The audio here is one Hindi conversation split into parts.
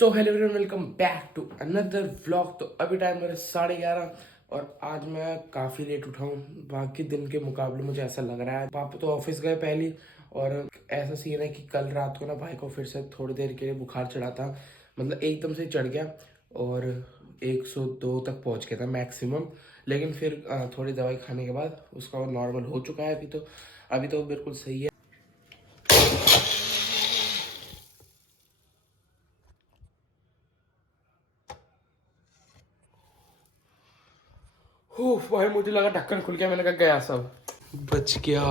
So hello everyone, welcome back to another vlog. तो अभी टाइम मेरे 11:30 और आज मैं काफ़ी लेट उठा हूँ। बाकी दिन के मुकाबले मुझे ऐसा लग रहा है। पापा तो ऑफिस गए पहली, और ऐसा सीन है कि कल रात को ना भाई को फिर से थोड़ी देर के लिए बुखार चढ़ा था। मतलब एकदम से चढ़ गया और 102 तक पहुँच गया था मैक्सिमम। लेकिन फिर थोड़ी दवाई खाने के बाद उसका नॉर्मल हो चुका है। अभी तो बिल्कुल सही है। भाई मुझे लगा ढक्कन खुल गया, मैंने कहा गया सब, बच गया।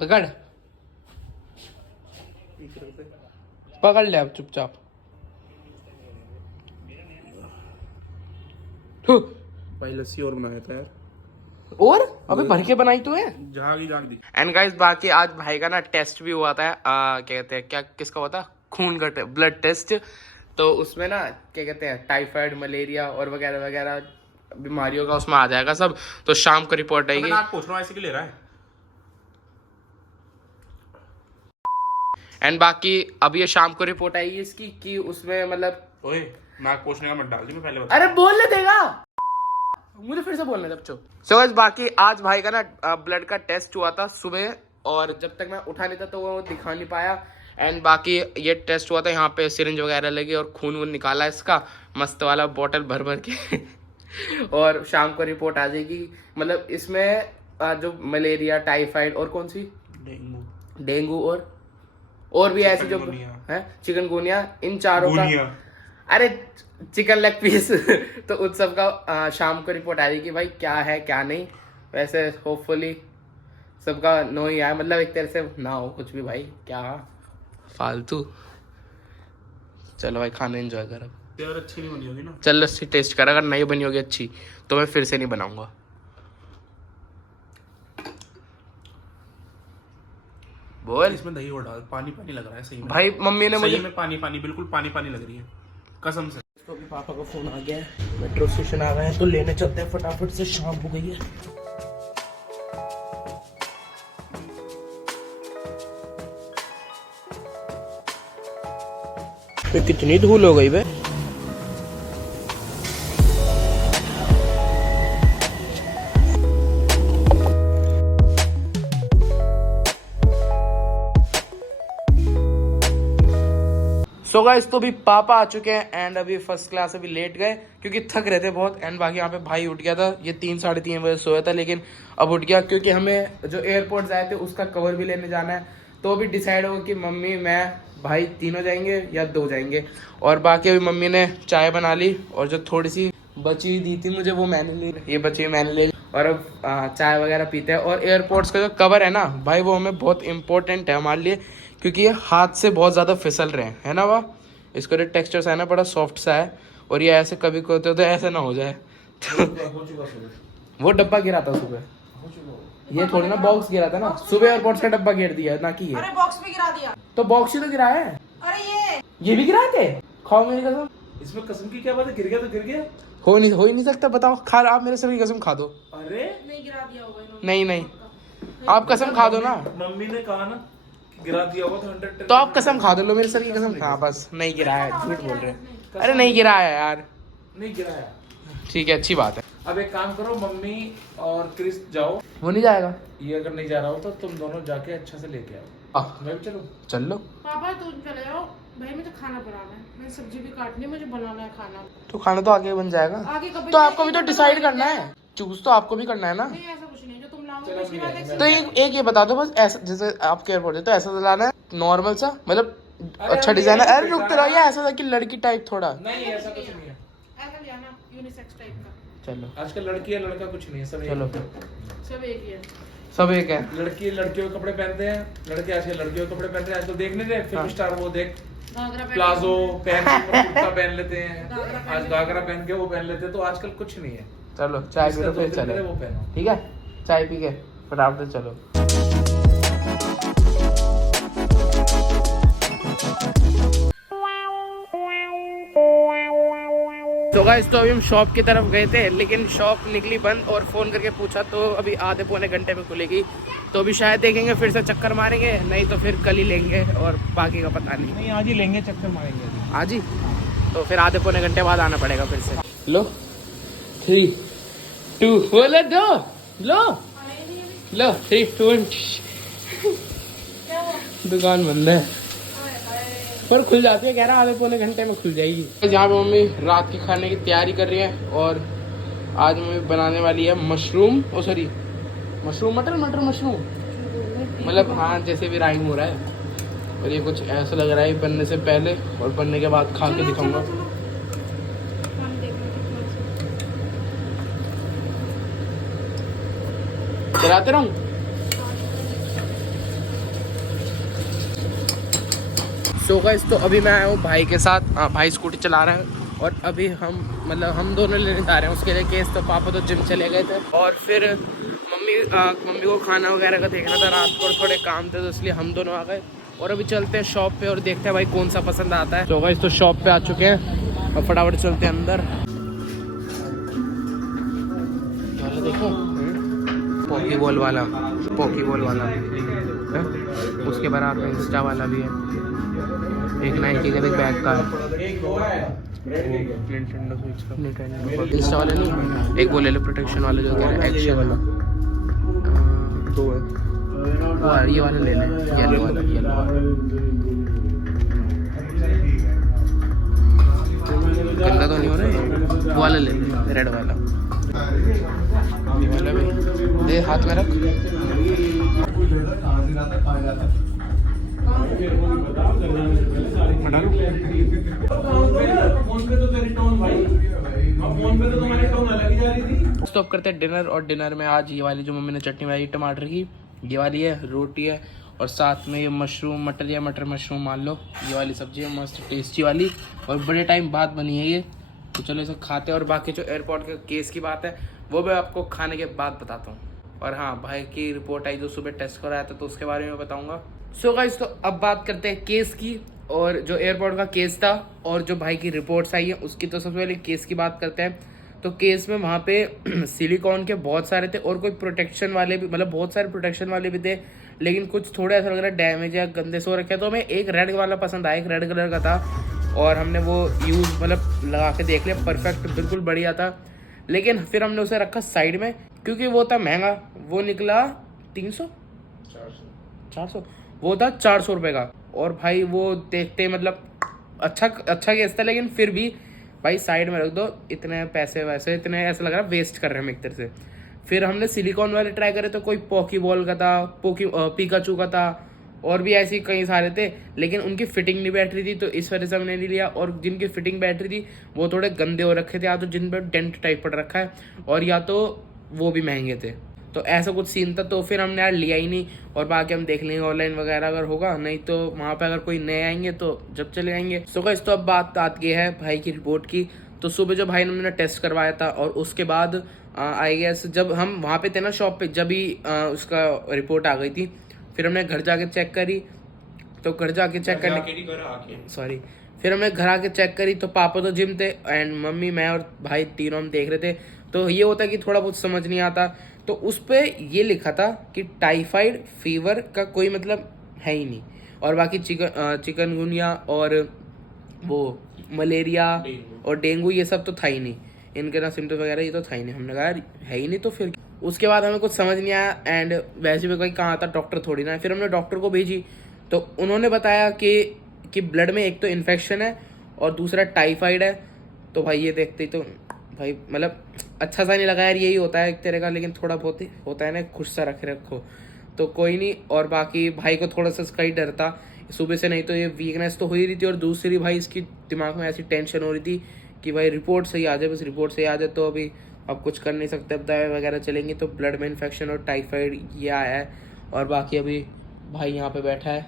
पकड़ पकड़ ले अब चुपचाप। भाई लस्सी और बनाया था यार। और अबे भर के बनाई तो है। जहाँ लाग दी। एंड गाइस, बाकी आज भाई का ना टेस्ट भी हुआ था। क्या कहते हैं, क्या किसका हुआ था, खून का ब्लड टेस्ट। तो उसमें ना क्या कहते हैं, टाइफाइड, मलेरिया और वगैरह वगैरह बीमारियों का उसमें आ जाएगा सब। तो शाम को रिपोर्ट आएगी। नाक पूछ रहा हूँ ऐसे क्यों ले रहा है। एंड बाकी अब ये शाम को रिपोर्ट आएगी इसकी कि उसमें मतलब ओए नाक पोछने का मत डाल दी, मैं पहले बता। अरे बोलने देगा मुझे, फिर से बोलने दे बच्चों। सो गाइस, बाकी आज भाई का ना ब्लड का टेस्ट हुआ था सुबह, और जब तक मैं उठा नहीं था तो वो दिखा नहीं पाया। एंड बाकी ये टेस्ट हुआ था, यहाँ पे सिरिंज वगैरह लगी और खून वून निकाला इसका मस्त वाला बोतल भर भर के और शाम को रिपोर्ट आ जाएगी। मतलब इसमें जो मलेरिया, टाइफाइड और कौन सी, डेंगू और भी ऐसी जो है, चिकनगुनिया, इन चारों का, अरे चिकन लेग पीस तो उस सब का शाम को रिपोर्ट आ जाएगी भाई, क्या है क्या नहीं। वैसे होपफुली सबका नो ही आए, मतलब एक तरह से ना हो कुछ भी भाई, क्या फालतू। चलो भाई, खाना एंजॉय कर। अब यार अच्छी नहीं बनी होगी ना। चल लस्सी टेस्ट कर, अगर नहीं बनी होगी अच्छी तो मैं फिर से नहीं बनाऊंगा। बोल। इसमें दही और डाल, पानी पानी लग रहा है सही में। भाई मम्मी ने मुझे में पानी पानी, बिल्कुल पानी पानी लग रही है कसम से। तो अभी पापा का फोन आ गया है, मेट्रो स्टेशन आ गए हैं तो लेने चलते हैं फटाफट से, शाम हो गई है। कितनी धूल हो गई बे। सो गाइस, तो अभी पापा आ चुके हैं एंड अभी फर्स्ट क्लास अभी लेट गए क्योंकि थक रहे थे बहुत। एंड बाकी यहाँ पे भाई उठ गया था, ये 3 साढ़े 3 बजे सोया था, लेकिन अब उठ गया क्योंकि हमें जो एयरपोर्ट जाए थे उसका कवर भी लेने जाना है। तो अभी डिसाइड होगा कि मम्मी, मैं, भाई तीनों जाएंगे या 2 जाएंगे। और बाकी अभी मम्मी ने चाय बना ली और जो थोड़ी सी बची हुई दी थी मुझे वो मैंने ली, ये बची हुई मैंने ले ली। और अब चाय वगैरह पीते हैं। और एयरपोर्ट्स का जो कवर है ना भाई, वो हमें बहुत इंपॉर्टेंट है हमारे लिए, क्योंकि ये हाथ से बहुत ज़्यादा फिसल रहे हैं, है ना वाह। इसका जो टेक्सचर है ना बड़ा सॉफ्ट सा है, और ये ऐसे कभी होते हो तो ऐसे ना हो जाए। तो वो डब्बा गिरा था सुबह, ये थोड़ी ना बॉक्स गिरा था ना सुबह, एयरपोर्ट्स का डब्बा गिर दिया ना कि ये। अरे बॉक्स भी गिरा दिया। तो बॉक्स ही तो गिरा है। अरे ये भी गिराए थे, खाओ मेरी कसम। इसमें कसम की क्या बात है, गिर गया तो गिर गया। हो ही नहीं सकता, बताओ। खा, आप मेरे सर की कसम खा दो। अरे नहीं गिरा दिया होगा इन्होंने। नहीं आप कसम खा दो ना। मम्मी ने कहा ना गिरा दिया होगा तो 100। तो आप कसम खा दो, लो मेरे सर की कसम। हाँ बस, नहीं गिराया है, झूठ बोल रहे हैं। अरे नहीं गिराया यार। नहीं गिराया। ठीक है, अच्छी बात है। अब एक काम करो, मम्मी और क्रिस जाओ। वो नहीं जाएगा, ये अगर नहीं जा रहा हो तो तुम दोनों जाके अच्छा से लेके आओ। मैं भी चलूं? चल लो। पापा तुम चले जाओ, भाई मुझे खाना बनाना है, मैं सब्जी भी काटनी है, मुझे बनाना है खाना। तो खाना तो आगे बन जाएगा। आगे कभी तो आपको भी तो डिसाइड करना है, चूज तो आपको भी करना है ना। नहीं ऐसा कुछ नहीं, जो तुम लाओगे पिछली बार एक तो एक ये बता दो बस, ऐसा जैसे आपके एयरपोर्ट है तो ऐसा लाना है, नॉर्मल सा, मतलब अच्छा डिजाइन है। अरे रुकते रहो, या ऐसा था कि लड़की टाइप थोड़ा। नहीं ऐसा कुछ नहीं है, ऐसा लिया ना यूनिसेक्स टाइप का। चलो आजकल लड़की है लड़का कुछ नहीं है, सब चलो सब एक ही है। सब एक है। लड़की लड़कियों के कपड़े पहनते हैं, लड़के आजकल लड़कियों के कपड़े पहनते हैं। आजकल देखने दे फिल्म स्टार, वो देख घाघरा प्लाजो पहन के कुर्ता पहन लेते हैं, आज घाघरा पहन के वो पहन लेते हैं। तो आजकल कुछ नहीं है। चलो चाय पी लो फिर चलो, वो पहनो। ठीक है, चाय पी के फटाफट से चलो। तो गाइस तो अभी हम शॉप की तरफ गए थे, लेकिन शॉप निकली बंद और फ़ोन करके पूछा तो अभी आधे पौने घंटे में खुलेगी। तो अभी शायद देखेंगे, फिर से चक्कर मारेंगे, नहीं तो फिर कल ही लेंगे और बाकी का पता नहीं। आज ही लेंगे, चक्कर मारेंगे आज ही। तो फिर आधे पौने घंटे बाद आना पड़ेगा फिर से। लो 3 2 बोले दो, लो 3 2 दुकान बंद है पर खुल जाती है, कह रहा आधे पौने घंटे में खुल जाएगी। यहाँ पे मम्मी रात के खाने की तैयारी कर रही है और आज मम्मी बनाने वाली है मशरूम मटर मशरूम, मतलब हाँ जैसे भी राइम हो रहा है। और ये कुछ ऐसा लग रहा है बनने से पहले और बनने के बाद खा के दिखाऊंगा। चलाते रहूं। सो गाइस तो अभी मैं आया हूँ भाई के साथ, भाई स्कूटी चला रहे हैं और अभी हम दोनों लेने जा रहे हैं उसके लिए केस। तो पापा तो जिम चले गए थे और फिर मम्मी को खाना वगैरह का देखना था रात को और थोड़े काम थे, तो इसलिए हम दोनों आ गए। और अभी चलते हैं शॉप पे और देखते हैं भाई कौन सा पसंद आता है। तो गाइस तो शॉप पे आ चुके हैं और फटाफट चलते हैं अंदर। देखो पोकी बॉल वाला है? उसके बराबर में इंस्टा वाला भी है, एक नाइकी का एक बैग का इंस्टा वाला नहीं, एक वो ले लो प्रोटेक्शन वाला जो कह रहे हैं एक्शन वाला, दो है वो ये वाला ले लें, येलो वाला गंदा तो नहीं हो रहा है, वो वाला ले लें रेड वाला। ये वाला भी दे, हाथ में रख। स्टॉप करते हैं डिनर, और डिनर में आज ये वाली जो मम्मी ने चटनी बनाई टमाटर की, ये वाली है, रोटी है और साथ में ये मशरूम मटर या मटर मशरूम मान लो, ये वाली सब्जी है मस्त टेस्टी वाली और बड़े टाइम बाद बनी है ये। तो चलो इसे खाते हैं। और बाकी जो एयरपोर्ट के केस की बात है वो मैं आपको खाने के बाद बताता हूँ। और हाँ, भाई की रिपोर्ट आई जो सुबह टेस्ट कराया था तो उसके बारे में बताऊंगा। सो गाइस तो अब बात करते हैं केस की, और जो एयरपोर्ट का केस था और जो भाई की रिपोर्ट्स आई है उसकी। तो सबसे पहले केस की बात करते हैं। तो केस में वहाँ पे सिलिकॉन के बहुत सारे थे और कोई प्रोटेक्शन वाले भी, मतलब बहुत सारे प्रोटेक्शन वाले भी थे, लेकिन कुछ थोड़ा ऐसा लग रहा है डैमेज या गंदे से हो रखे। तो हमें एक रेड वाला पसंद आया, एक रेड कलर का था और हमने वो यूज़ मतलब लगा के देख लिया, परफेक्ट बिल्कुल बढ़िया था। लेकिन फिर हमने उसे रखा साइड में क्योंकि वो था महंगा, वो निकला 300 400, वो था 400 रुपये का। और भाई वो देखते मतलब अच्छा केस था, लेकिन फिर भी भाई साइड में रख दो, इतने पैसे वैसे इतने ऐसा लग रहा है वेस्ट कर रहे हैं हम एक तरह से। फिर हमने सिलिकॉन वाले ट्राई करे तो कोई पॉकी बॉल का था, पिकाचू का था और भी ऐसी कई सारे थे, लेकिन उनकी फिटिंग नहीं बैठ रही थी तो इस वजह से हमने नहीं लिया। और जिनकी फिटिंग बैठ रही थी वो थोड़े गंदे हो रखे थे, या तो जिन पर डेंट टाइप पड़ रखा है और या तो वो भी महंगे थे। तो ऐसा कुछ सीन था, तो फिर हमने यार लिया ही नहीं। और बाकी हम देख लेंगे ऑनलाइन वगैरह अगर होगा, नहीं तो वहाँ पे अगर कोई नए आएंगे तो जब चले जाएंगे। सो गाइस तो अब बात आती है भाई की रिपोर्ट की। तो सुबह जो भाई ने हमने टेस्ट करवाया था और उसके बाद आई गेस जब हम वहाँ पे थे ना शॉप पे, जब ही उसका रिपोर्ट आ गई थी। फिर हमने घर जाके चेक करी, तो घर जाके चेक करने सॉरी फिर हमने घर आके चेक करी तो पापा तो जिम थे एंड मम्मी मैं और भाई तीनों हम देख रहे थे। तो ये होता है कि थोड़ा बहुत समझ नहीं आता, तो उस पर ये लिखा था कि टाइफाइड फीवर का कोई मतलब है ही नहीं, और बाकी चिकनगुनिया और वो मलेरिया और डेंगू ये सब तो था ही नहीं, इनके ना सिम्टम्स वगैरह ये तो था ही नहीं। हमने कहा यार है ही नहीं तो फिर। उसके बाद हमें कुछ समझ नहीं आया एंड वैसे भी कोई कहाँ था, डॉक्टर थोड़ी ना है। फिर हमने डॉक्टर को भेजी तो उन्होंने बताया कि ब्लड में एक तो इन्फेक्शन है और दूसरा टाइफाइड है। तो भाई ये देखते ही तो भाई मतलब अच्छा सा नहीं लगा यार, यही होता है एक तरह का, लेकिन थोड़ा बहुत ही होता है ना, खुश सा रखो तो कोई नहीं। और बाकी भाई को थोड़ा सा इसका ही डर था सुबह से, नहीं तो ये वीकनेस तो हो ही रही थी और दूसरी भाई इसकी दिमाग में ऐसी टेंशन हो रही थी कि भाई रिपोर्ट सही आ जाए, बस रिपोर्ट सही आ जाए। तो अभी अब कुछ कर नहीं सकते, अब दवाई वगैरह चलेंगी। तो ब्लड में इन्फेक्शन और टाइफाइड ये आया है। और बाकी अभी भाई यहाँ पे बैठा है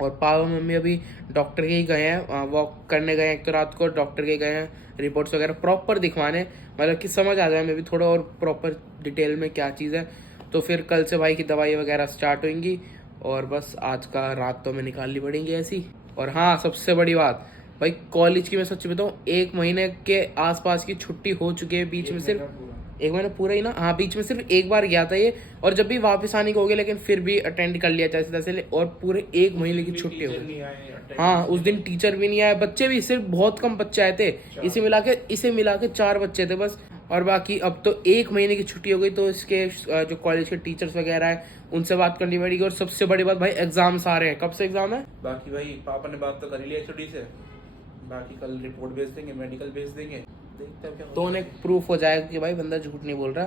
और पापा मम्मी अभी डॉक्टर के ही गए हैं, वॉक करने गए हैं एक तो रात को, डॉक्टर के गए हैं रिपोर्ट्स वगैरह प्रॉपर दिखवाने, मतलब कि समझ आ जाए मैं भी थोड़ा और प्रॉपर डिटेल में क्या चीज़ है। तो फिर कल से भाई की दवाई वगैरह स्टार्ट होंगी और बस आज का रात तो हमें निकालनी पड़ेंगी ऐसी। और हाँ, सबसे बड़ी बात भाई, कॉलेज की मैं सच्ची बताऊँ, 1 महीने के आसपास की छुट्टी हो चुकी है। बीच में सिर्फ 1 महीना पूरा ही ना, हाँ, बीच में सिर्फ एक बार गया था ये, और जब भी वापस आने को हो गया, लेकिन फिर भी अटेंड कर लिया जैसे तैसे, और पूरे 1 महीने की छुट्टी हो गई। हाँ, उस दिन टीचर भी नहीं आए, बच्चे भी सिर्फ बहुत कम बच्चे आए थे, इसे मिला के 4 बच्चे थे बस। और बाकी अब तो 1 महीने की छुट्टी हो गई, तो इसके जो कॉलेज के टीचर्स वगैरह हैं उनसे बात करनी पड़ेगी। और सबसे बड़ी बात भाई, एग्जाम्स आ रहे हैं। कब से एग्जाम है? बाकी भाई पापा ने बात तो कर ही लिया एचओडी से, बाकी कल रिपोर्ट भेज देंगे, मेडिकल भेज देंगे, देखते हैं क्या तो उन्हें प्रूफ हो जाएगा कि भाई बंदा झूठ नहीं बोल रहा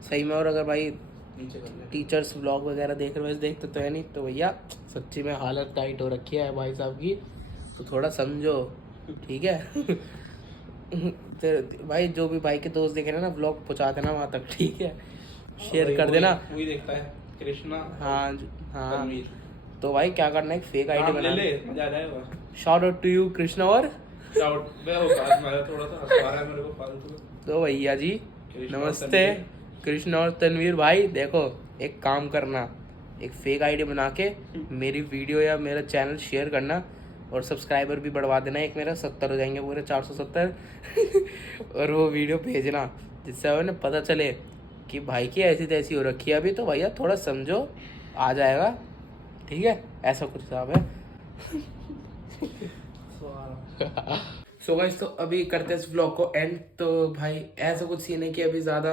सही में। और अगर भाई नीचे कर ले। टीचर्स व्लॉग वगैरह देख रहे हो, देखते तो है नहीं, तो भैया सच्ची में हालत टाइट हो रखी है भाई साहब की, तो थोड़ा समझो, ठीक है। तो भाई जो भी भाई के दोस्त देख रहे हैं ना, व्लॉग पहुंचा देना वहाँ तक, ठीक है, शेयर कर देना। वही देखता है कृष्णा। हाँ हाँ, तनवीर। तो भाई क्या करना है, एक फेक आईडी नाम ले बना, ले, मजा आ जाएगा। Shout out to you Krishna. और शाउट मैं वो पास मारा, थोड़ा सा हंसवा रहा है मेरे को फालतू। तो भैया जी कृष्णा और नमस्ते, तनवीर। कृष्णा और तनवीर भाई, देखो एक काम करना, एक फेक आईडी बना के मेरी वीडियो या मेरा चैनल शेयर करना, और सब्सक्राइबर भी बढ़वा देना, एक मेरा 70 हो जाएंगे पूरे 470। और वो वीडियो भेजना, जिससे उन्हें पता चले कि भाई की ऐसी तैसी हो रखी है अभी, तो भैया थोड़ा समझो, आ जाएगा, ठीक है, ऐसा कुछ हिसाब है। सो गाइस, तो अभी करते हैं इस व्लॉग को एंड। तो भाई ऐसा कुछ सीन है कि अभी ज़्यादा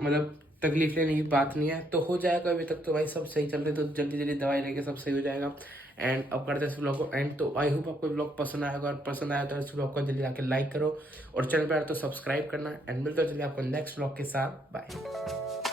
मतलब तकलीफ लेने की बात नहीं है, तो हो जाएगा। अभी तक तो भाई सब सही चल रहे, तो जल्दी जल्दी दवाई लेके सब सही हो जाएगा। एंड अब करते हैं इस व्लॉग को एंड। तो आई होप आपको व्लॉग पसंद आएगा, और पसंद आया तो इस व्लॉग को जल्दी आके लाइक करो, और चैनल पर तो सब्सक्राइब करना। एंड मिलते हैं जल्दी आपको नेक्स्ट व्लॉग के साथ। बाय।